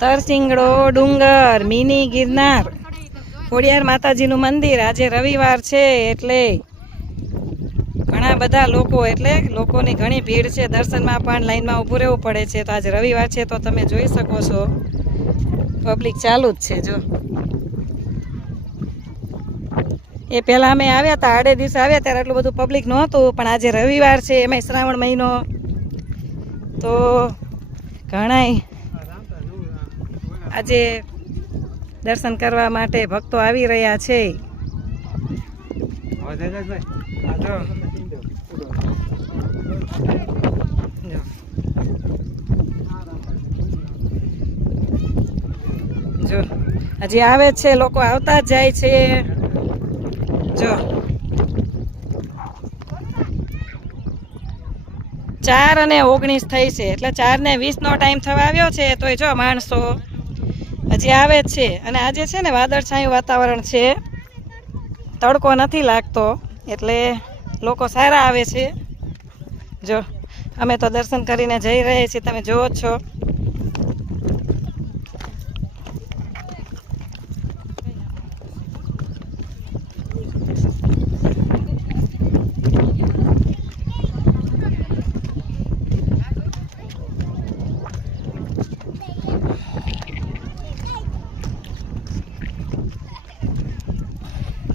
તરસિંગડો ડુંગર, મિની ગિરનાર, ખોડિયાર માતાજીનું મંદિર. આજે રવિવાર છે એટલે ઘણા બધા લોકો, એટલે લોકોની ઘણી ભીડ છે. દર્શનમાં પણ લાઈનમાં ઊભું રહેવું પડે છે. તો આજે રવિવાર છે તો તમે જોઈ શકો છો પબ્લિક ચાલુ જ છે. જો એ પહેલાં અમે આવ્યા હતા, આડે દિવસે આવ્યા ત્યારે આટલું બધું પબ્લિક નહોતું, પણ આજે રવિવાર છે, એમાંય શ્રાવણ મહિનો, તો ઘણાય આજે દર્શન કરવા માટે ભક્તો આવી રહ્યા છે. જો હજી આવે છે, લોકો આવતા જ જાય છે. જો 4:19 થઈ છે, એટલે 4:20 નો ટાઈમ થવા આવ્યો છે. તો જો માણસો હજી આવે જ છે. અને આજે છે ને વાદળછાયું વાતાવરણ છે, તડકો નથી લાગતો, એટલે લોકો સારા આવે છે. જો અમે તો દર્શન કરીને જઈ રહ્યા છીએ, તમે જુઓ છો.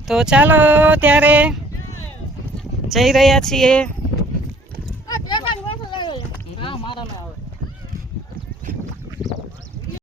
તો ચાલો ત્યારે જઈ રહ્યા છીએ.